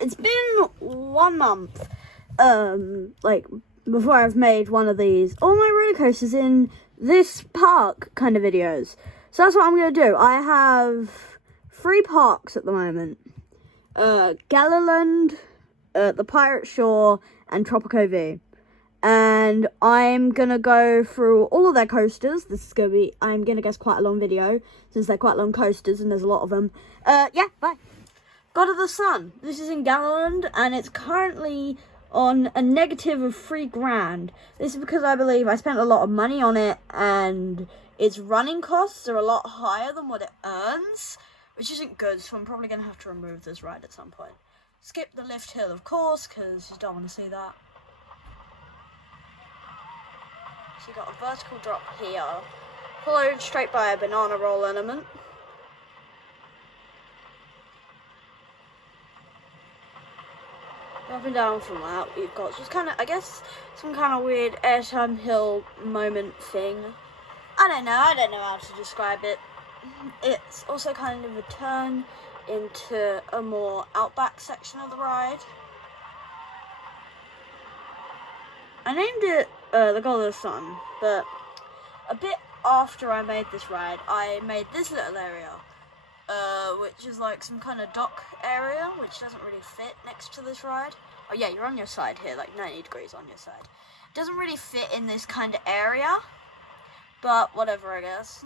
it's been 1 month, like, before I've made one of these, all my roller coasters in this park kind of videos. So that's what I'm going to do. I have 3 parks at the moment. Galaland, the Pirate Shore, and Tropico V. And I'm going to go through all of their coasters. This is going to be, I'm going to guess, quite a long video, since they're quite long coasters and there's a lot of them. Yeah, bye. God of the Sun. This is in Galaland, and it's currently on a negative of $3,000. This is because I believe I spent a lot of money on it, and its running costs are a lot higher than what it earns, which isn't good, so I'm probably going to have to remove this ride at some point. Skip the lift hill, of course, because you don't want to see that. So you got a vertical drop here, followed straight by a banana roll element. Up and down from that, you've got just kind of, I guess, some kind of weird airtime hill moment thing. I don't know how to describe it. It's also kind of a turn into a more outback section of the ride. I named it the God of the Sun, but a bit after I made this ride, I made this little area, which is like some kind of dock area, which doesn't really fit next to this ride. Oh yeah, you're on your side here, like 90 degrees on your side. It doesn't really fit in this kind of area, but whatever, I guess.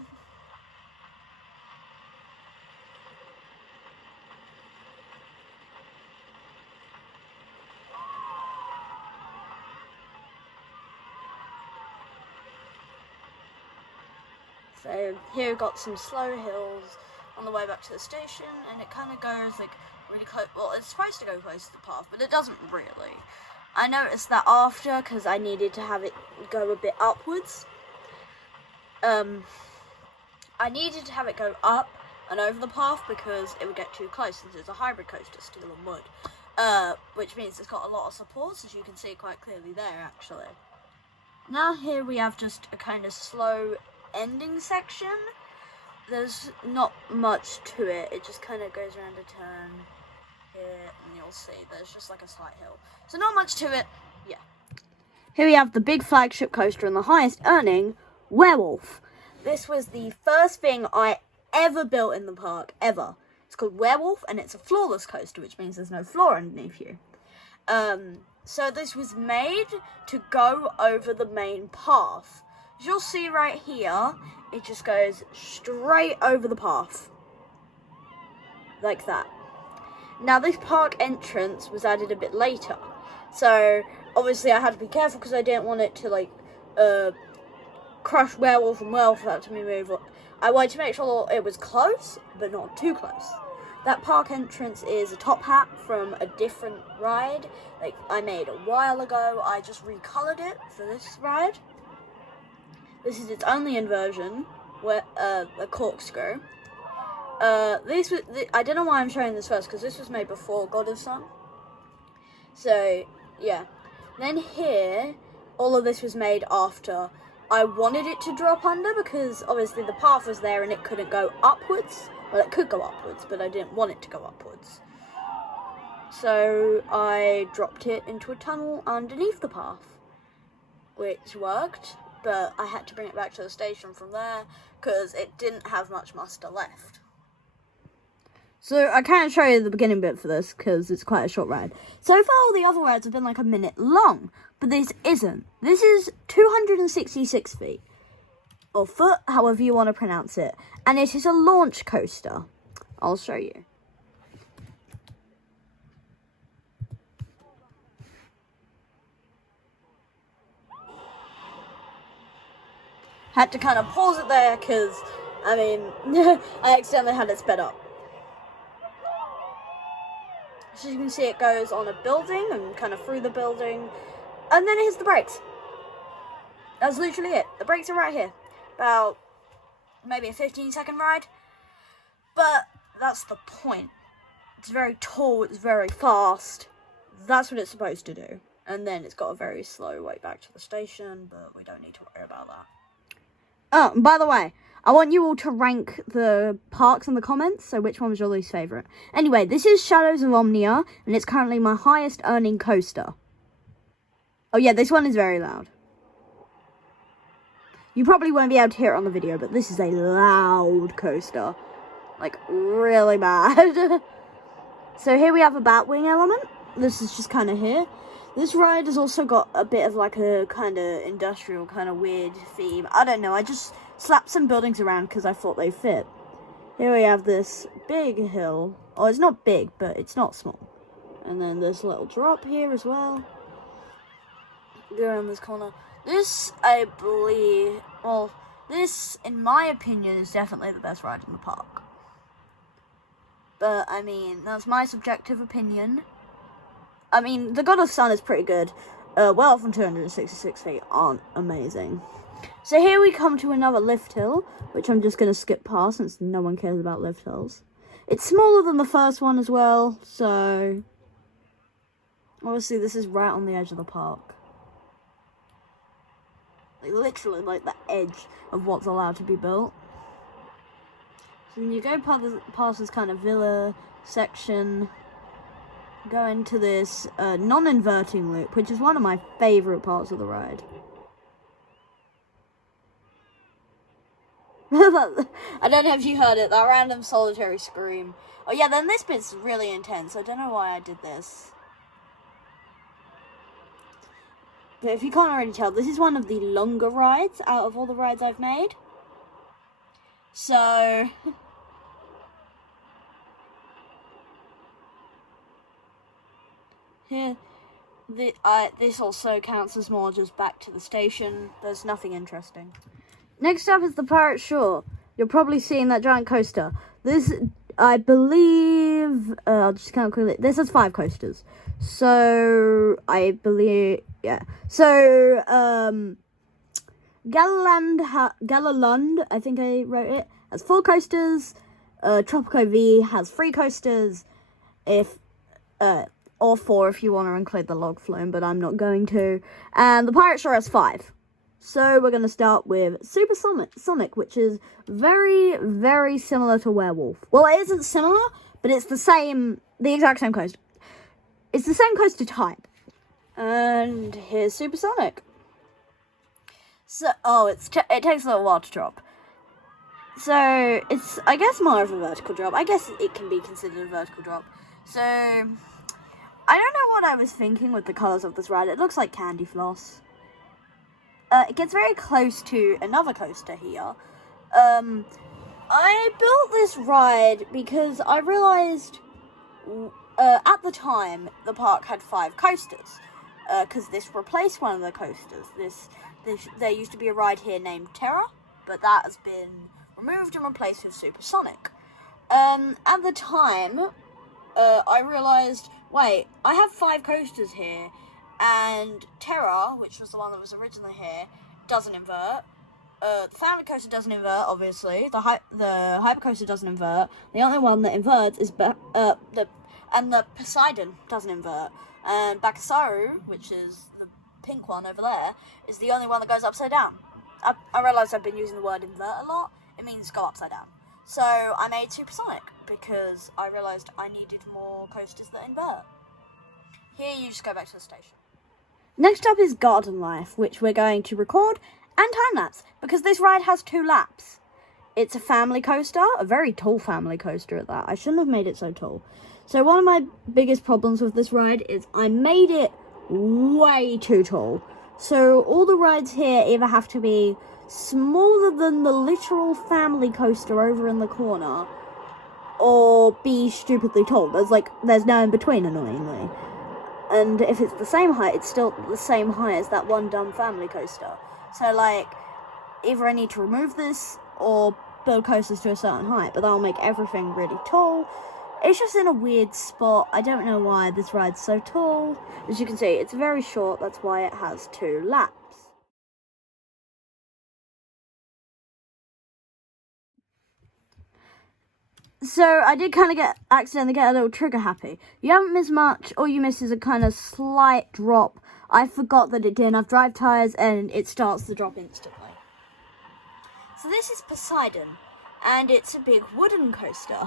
So here we've got some slow hills on the way back to the station, and it kind of goes like really close. Well, it's supposed to go close to the path, but it doesn't really. I noticed that after, because I needed to have it go a bit upwards. I needed to have it go up and over the path because it would get too close, since it's a hybrid coaster, steel and wood. Which means it's got a lot of supports, as you can see quite clearly there, actually. Now here we have just a kind of slow ending section. There's not much to it. It just kind of goes around a turn here, and you'll see there's just like a slight hill. So not much to it. Yeah. Here we have the big flagship coaster and the highest earning, Werewolf. This was the first thing I ever built in the park, ever. It's called Werewolf, and it's a floorless coaster, which means there's no floor underneath you. So this was made to go over the main path. As you'll see right here, it just goes straight over the path. Like that. Now this park entrance was added a bit later. So obviously I had to be careful because I didn't want it to like crush Werewolf and Werewolf without me move. I wanted to make sure it was close, but not too close. That park entrance is a top hat from a different ride, like I made a while ago. I just recolored it for this ride. This is its only inversion, where the corkscrew. This was I don't know why I'm showing this first, because this was made before God of Sun. So yeah. Then here, all of this was made after. I wanted it to drop under because obviously the path was there and it couldn't go upwards. Well, it could go upwards, but I didn't want it to go upwards. So I dropped it into a tunnel underneath the path, which worked, but I had to bring it back to the station from there because it didn't have much muster left. So I can't show you the beginning bit for this because it's quite a short ride. So far all the other rides have been like a minute long, but this isn't. This is 266 feet. Or foot, however you want to pronounce it. And it is a launch coaster. I'll show you. Had to kind of pause it there because, I mean, I accidentally had it sped up. So you can see it goes on a building and kind of through the building. And then it hits the brakes. That's literally it. The brakes are right here. About maybe a 15-second ride. But that's the point. It's very tall, it's very fast. That's what it's supposed to do. And then it's got a very slow way back to the station, but we don't need to worry about that. Oh, by the way, I want you all to rank the parks in the comments. So which one was your least favourite? Anyway, this is Shadows of Omnia, and it's currently my highest earning coaster. Oh yeah, this one is very loud. You probably won't be able to hear it on the video, but this is a loud coaster. Like, really bad. So here we have a Batwing element. This is just kind of here. This ride has also got a bit of like a kind of industrial, kind of weird theme. I don't know, I just slapped some buildings around because I thought they fit. Here we have this big hill. Oh, it's not big, but it's not small. And then this little drop here as well. Go around this corner. This, I believe, well, this, in my opinion, is definitely the best ride in the park. But, I mean, that's my subjective opinion. I mean, the God of Sun is pretty good. Well from 266 feet aren't amazing. So here we come to another lift hill, which I'm just going to skip past since no one cares about lift hills. It's smaller than the first one as well, so obviously this is right on the edge of the park. Like, literally, like, the edge of what's allowed to be built. So then you go past this kind of villa section, go into this non-inverting loop, which is one of my favourite parts of the ride. I don't know if you heard it, that random solitary scream. Oh yeah, then this bit's really intense. I don't know why I did this. But if you can't already tell, this is one of the longer rides out of all the rides I've made. So here, this also counts as more just back to the station. There's nothing interesting. Next up is the Pirate Shore. You're probably seeing that giant coaster. This, I believe, I'll just count quickly. This has 5 coasters. So, I believe, yeah. So, Galalund, I think I wrote it, has 4 coasters. Tropico V has 3 coasters. Or 4 if you want to include the log flume, but I'm not going to. And the Pirate Shore has 5. So we're going to start with Super Sonic, which is very, very similar to Werewolf. Well, it isn't similar, but it's the exact same coaster. It's the same coaster type. And here's Super Sonic. So, it takes a little while to drop. So, it's, I guess, more of a vertical drop. I guess it can be considered a vertical drop. So, I don't know what I was thinking with the colours of this ride. It looks like candy floss. It gets very close to another coaster here. I built this ride because I realised at the time the park had 5 coasters. Because this replaced one of the coasters. There used to be a ride here named Terra, but that has been removed and replaced with Super Sonic. At the time, I realised, wait, I have 5 coasters here. And Terra, which was the one that was originally here, doesn't invert. The Family Coaster doesn't invert, obviously. The Hyper Coaster doesn't invert. The only one that inverts is the Poseidon doesn't invert. And Bakasaru, which is the pink one over there, is the only one that goes upside down. I realised I've been using the word invert a lot. It means go upside down. So I made Super Sonic because I realised I needed more coasters that invert. Here you just go back to the station. Next up is Garden Life, which we're going to record and time-lapse, because this ride has 2 laps. It's a family coaster, a very tall family coaster at that. I shouldn't have made it so tall. So one of my biggest problems with this ride is I made it way too tall. So all the rides here either have to be smaller than the literal family coaster over in the corner, or be stupidly tall. There's no in between, annoyingly. And if it's the same height, it's still the same height as that one dumb family coaster. So, like, either I need to remove this or build coasters to a certain height, but that'll make everything really tall. It's just in a weird spot. I don't know why this ride's so tall. As you can see, it's very short. That's why it has 2 laps. So, I did kind of accidentally get a little trigger happy. You haven't missed much. All you miss is a kind of slight drop. I forgot that it didn't have drive tyres, and it starts the drop instantly. So this is Poseidon, and it's a big wooden coaster.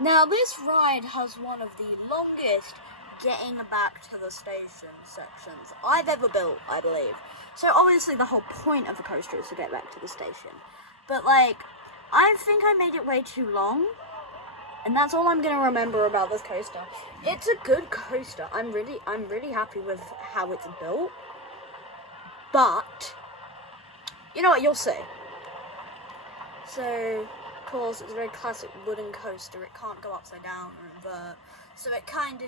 Now this ride has one of the longest getting back to the station sections I've ever built, I believe. So obviously the whole point of the coaster is to get back to the station. But like, I think I made it way too long. And that's all I'm gonna remember about this coaster. It's a good coaster. I'm really happy with how it's built. But you know what, you'll see. So, of course, it's a very classic wooden coaster. It can't go upside down or invert. So I kind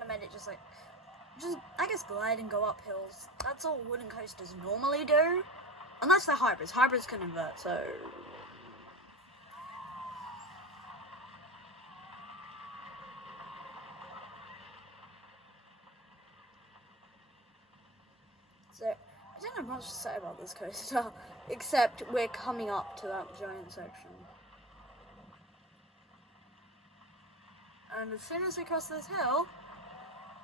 of made it just I guess glide and go up hills. That's all wooden coasters normally do. Unless they're hybrids. Hybrids can invert, so... So, I don't have much to say about this coaster, except we're coming up to that giant section. And as soon as we cross this hill,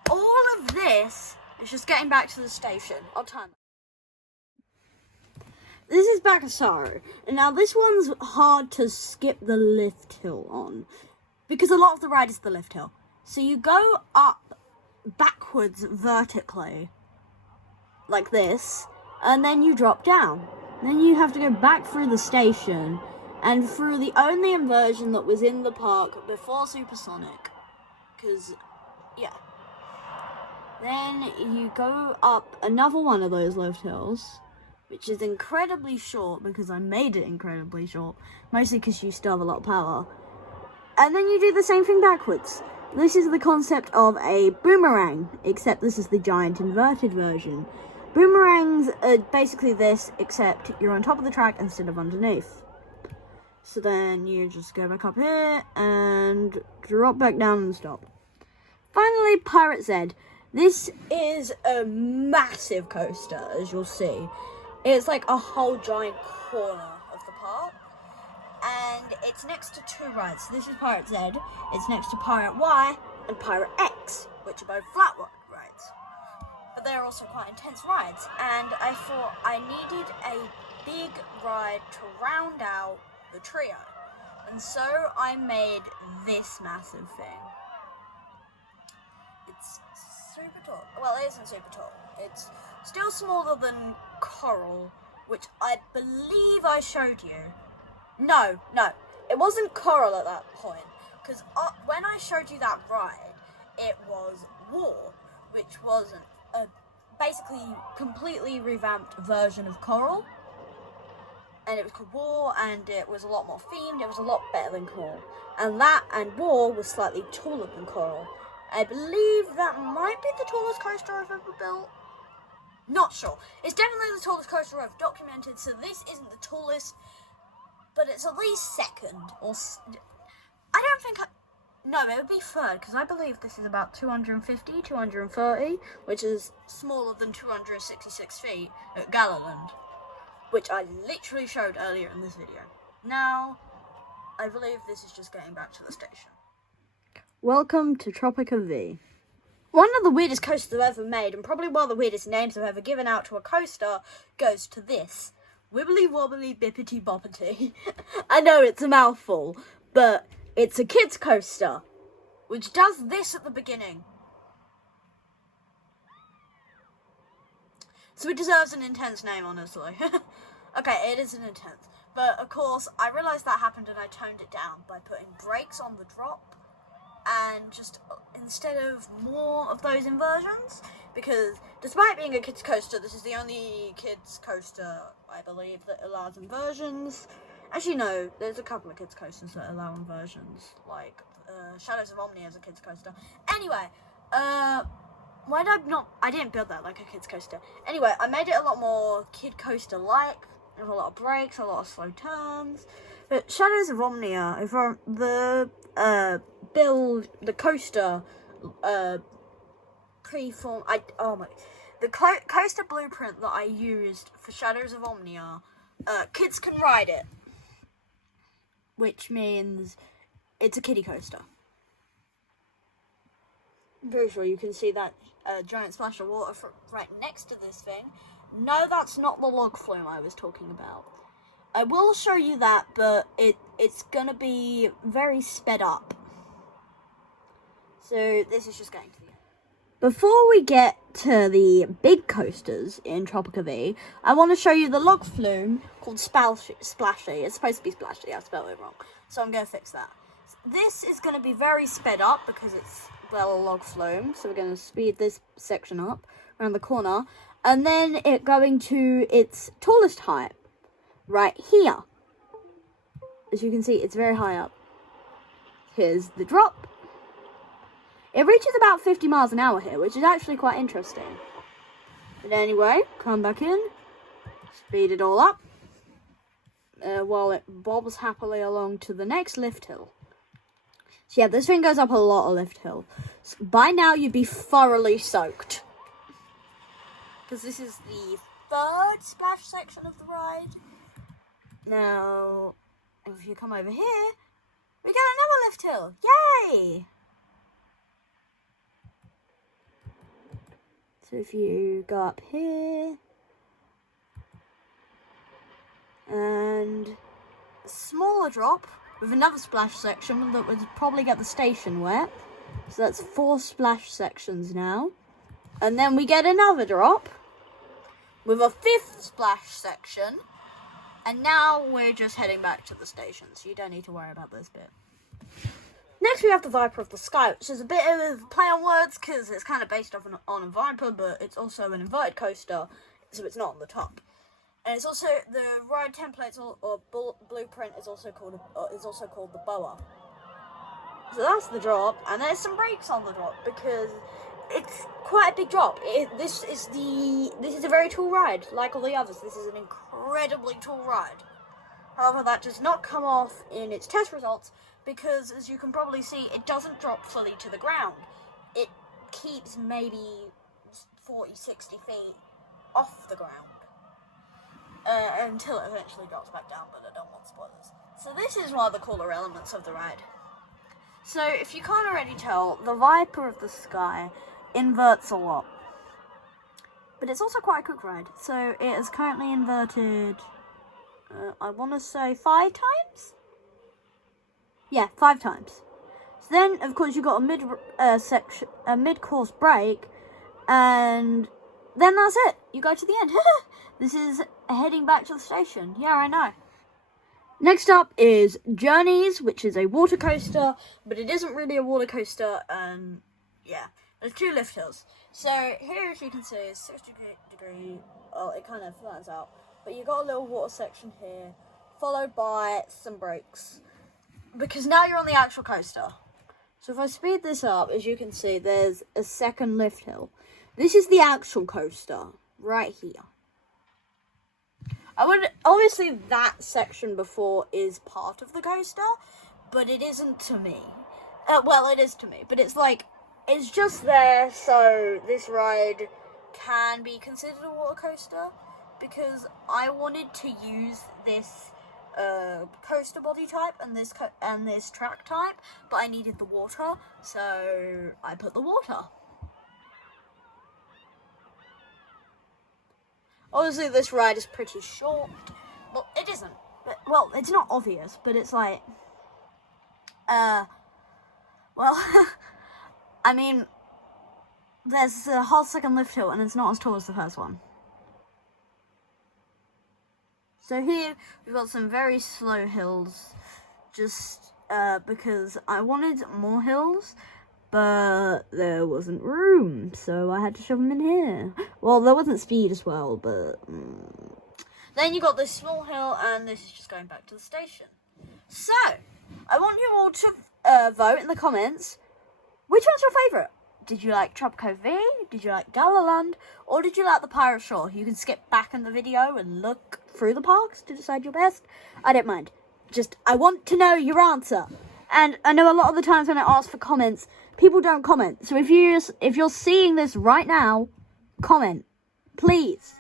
all of this is just getting back to the station. I'll time it. This is Bakasaru, and now this one's hard to skip the lift hill on, because a lot of the ride is the lift hill. So you go up backwards vertically, like this, and then you drop down. Then you have to go back through the station, and through the only inversion that was in the park before Supersonic. Because, yeah. Then you go up another one of those lift hills, which is incredibly short, because I made it incredibly short, mostly because you still have a lot of power. And then you do the same thing backwards. This is the concept of a boomerang, except this is the giant inverted version. Boomerangs are basically this, except you're on top of the track instead of underneath. So then you just go back up here and drop back down and stop. Finally, Pirate Z. This is a massive coaster, as you'll see. It's like a whole giant corner of the park. And it's next to two rides. This is Pirate Z. It's next to Pirate Y and Pirate X, which are both flat rides. But they're also quite intense rides. And I thought I needed a big ride to round out the trio. And so I made this massive thing. It's super tall. Well, it isn't super tall. It's still smaller than Coral, which I believe I showed you. No, it wasn't Coral at that point. Because when I showed you that ride, it was War, which was a basically completely revamped version of Coral. And it was called War, and it was a lot more themed. It was a lot better than Coral. And that and War was slightly taller than Coral. I believe that might be the tallest coaster I've ever built. Not sure. It's definitely the tallest coaster I've documented, so this isn't the tallest, but it's at least second. Or I don't think no, it would be third, because I believe this is about 250, 230, which is smaller than 266 feet at Galaland, which I literally showed earlier in this video. Now, I believe this is just getting back to the station. Welcome to Tropica V. One of the weirdest coasters I've ever made, and probably one of the weirdest names I've ever given out to a coaster, goes to this. Wibbly Wobbly Bippity Boppity. I know it's a mouthful, but it's a kids coaster, which does this at the beginning. So it deserves an intense name, honestly. Okay, it is an intense. But, of course, I realised that happened and I toned it down by putting brakes on the drop. And just, instead of more of those inversions, because despite being a kids coaster, this is the only kids coaster, I believe, that allows inversions. Actually, no, there's a couple of kids coasters that allow inversions, like Shadows of Omnia is a kids coaster. Anyway, why did I didn't build that like a kids coaster. Anyway, I made it a lot more kid coaster-like. There's a lot of brakes, a lot of slow turns. But Shadows of Omnia, if the coaster preform, the coaster blueprint that I used for Shadows of Omnia, kids can ride it, which means it's a kiddie coaster. I'm very sure you can see that giant splash of water right next to this thing. No, that's not the log flume I was talking about. I will show you that, but it's gonna be very sped up. So this is just going to the end. Before we get to the big coasters in Tropica V, I want to show you the log flume called Splashy. It's supposed to be Splashy, I spelled it wrong. So I'm going to fix that. This is going to be very sped up because it's, well, a log flume. So we're going to speed this section up around the corner. And then it going to its tallest height, right here. As you can see, it's very high up. Here's the drop. It reaches about 50 miles an hour here, which is actually quite interesting. But anyway, come back in, speed it all up, while it bobs happily along to the next lift hill. So yeah, this thing goes up a lot of lift hill. So by now you'd be thoroughly soaked. Because this is the third splash section of the ride. Now, if you come over here, we get another lift hill. Yay! So if you go up here, and a smaller drop with another splash section that would probably get the station wet. So that's 4 splash sections now. And then we get another drop with a 5th splash section. And now we're just heading back to the station, so you don't need to worry about this bit. Next we have the Viper of the Sky, which is a bit of a play on words because it's kind of based off on a Viper, but it's also an inverted coaster, so it's not on the top. And it's also, the ride template or blueprint is also called the Boa. So that's the drop, and there's some brakes on the drop because it's quite a big drop. This is a very tall ride, like all the others. This is an incredibly tall ride. However, that does not come off in its test results because, as you can probably see, it doesn't drop fully to the ground. It keeps maybe 40, 60 feet off the ground until it eventually drops back down, but I don't want spoilers. So this is one of the cooler elements of the ride. So if you can't already tell, the Viper of the Sky inverts a lot. But it's also quite a quick ride. So it is currently inverted, I want to say 5 times? Yeah, 5 times. So then, of course, you've got a mid-course break, and then that's it. You go to the end. This is heading back to the station. Yeah, I know. Next up is Journeys, which is a water coaster, but it isn't really a water coaster, and yeah, there's 2 lift hills. So here, as you can see, is 60 degree, well, it kind of flattens out, but you've got a little water section here, followed by some brakes, because now you're on the actual coaster. So if I speed this up, as you can see, there's a second lift hill. This is the actual coaster, right here. Obviously that section before is part of the coaster, but it isn't to me. Well, it is to me, but it's like, it's just there so this ride can be considered a water coaster, because I wanted to use this coaster body type and this track type, but I needed the water, so I put the water. Obviously, this ride is pretty short. Well, it isn't. But, well, it's not obvious, but it's like, well, I mean, there's a whole second lift hill, and it's not as tall as the first one. So here, we've got some very slow hills, just because I wanted more hills, but there wasn't room, so I had to shove them in here. Well, there wasn't speed as well, but... Then you got this small hill, and this is just going back to the station. So, I want you all to vote in the comments. Which one's your favourite? Did you like Tropico V? Did you like Galaland? Or did you like the Pirate Shore? You can skip back in the video and look through the parks to decide your best. I don't mind. Just, I want to know your answer. And I know a lot of the times when I ask for comments, people don't comment. So if you're seeing this right now, comment, please.